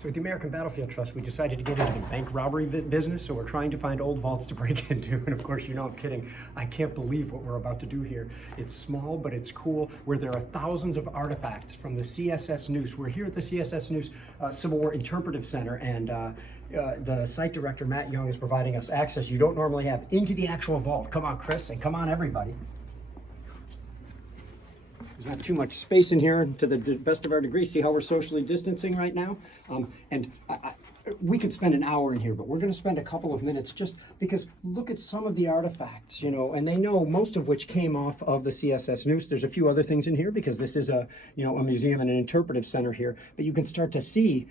So with the American Battlefield Trust, we decided to get into the bank robbery business, so we're trying to find old vaults to break into, and of course, you know I'm kidding. I can't believe what we're about to do here. It's small, but it's cool, where there are thousands of artifacts from the CSS Neuse. We're here at the CSS Neuse Civil War Interpretive Center, and the site director, Matt Young, is providing us access you don't normally have into the actual vault. Come on, Chris, and come on, everybody. There's not too much space in here to the best of our degree. See how we're socially distancing right now? We could spend an hour in here, but we're going to spend a couple of minutes just because look at some of the artifacts, you know, and they know most of which came off of the CSS Neuse. There's a few other things in here because this is a museum and an interpretive center here, but you can start to see,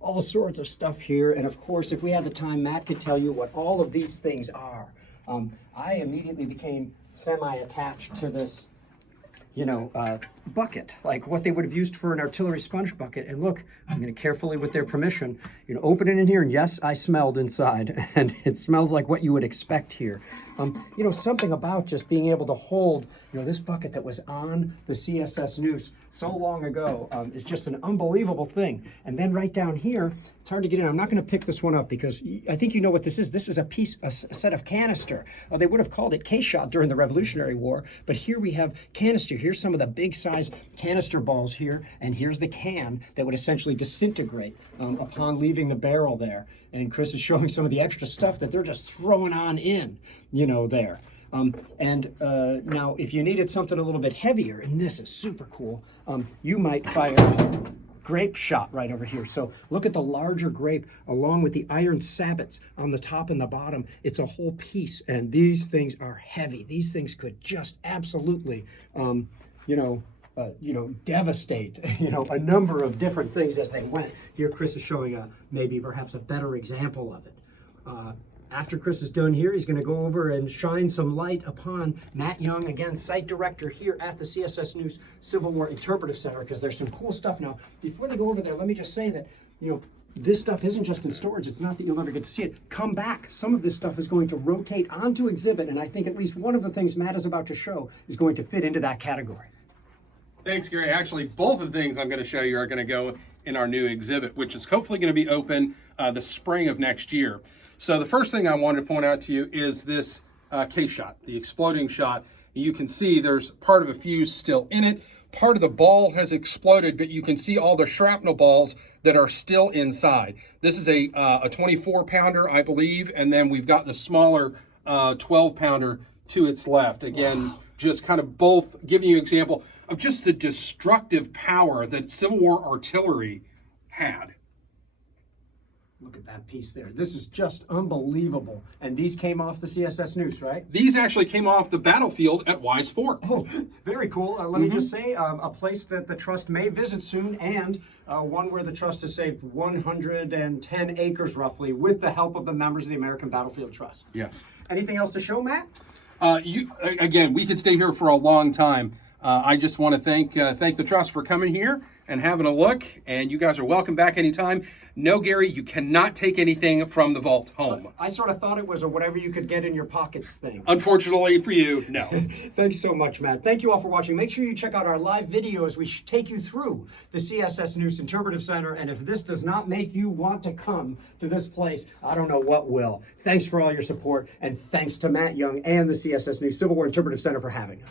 all sorts of stuff here. And of course, if we had the time, Matt could tell you what all of these things are. I immediately became semi-attached to this bucket, like what they would have used for an artillery sponge bucket. And look, I'm going to carefully, with their permission, open it in here. And yes, I smelled inside, and it smells like what you would expect here. Something about just being able to hold, this bucket that was on the CSS Neuse so long ago is just an unbelievable thing. And then right down here, it's hard to get in. I'm not going to pick this one up because I think you know what this is. This is a set of canister. They would have called it K-shot during the Revolutionary War, but here we have canister. Here's some of the big size canister balls here, and here's the can that would essentially disintegrate upon leaving the barrel there. And Chris is showing some of the extra stuff that they're just throwing on in, there. Now, if you needed something a little bit heavier, and this is super cool, you might fire grape shot right over here. So look at the larger grape along with the iron sabots on the top and the bottom. It's a whole piece, and these things are heavy. These things could just absolutely, devastate, a number of different things as they went. Here, Chris is showing perhaps a better example of it. After Chris is done here, he's going to go over and shine some light upon Matt Young, again, site director here at the CSS Neuse Civil War Interpretive Center, because there's some cool stuff. Now, before they go over there, let me just say that, this stuff isn't just in storage. It's not that you'll never get to see it. Come back. Some of this stuff is going to rotate onto exhibit, and I think at least one of the things Matt is about to show is going to fit into that category. Thanks, Gary. Actually, both of the things I'm going to show you are going to go in our new exhibit, which is hopefully going to be open the spring of next year. So the first thing I wanted to point out to you is this K-shot, the exploding shot. You can see there's part of a fuse still in it. Part of the ball has exploded, but you can see all the shrapnel balls that are still inside. This is a 24-pounder, I believe, and then we've got the smaller 12-pounder to its left. Again, wow. Just kind of both giving you an example of just the destructive power that Civil War artillery had. Look at that piece there. This is just unbelievable. And these came off the CSS Neuse, right? These actually came off the battlefield at Wise Fork. Oh, very cool. Let me just say, a place that the Trust may visit soon, and one where the Trust has saved 110 acres, roughly, with the help of the members of the American Battlefield Trust. Yes. Anything else to show, Matt? Again, we could stay here for a long time. I just want to thank the Trust for coming here and having a look, and you guys are welcome back anytime. No, Gary, you cannot take anything from the vault home. I sort of thought it was a whatever you could get in your pockets thing. Unfortunately for you, no. Thanks so much, Matt. Thank you all for watching. Make sure you check out our live video as we take you through the CSS Neuse Interpretive Center, and if this does not make you want to come to this place, I don't know what will. Thanks for all your support, and thanks to Matt Young and the CSS Neuse Civil War Interpretive Center for having us.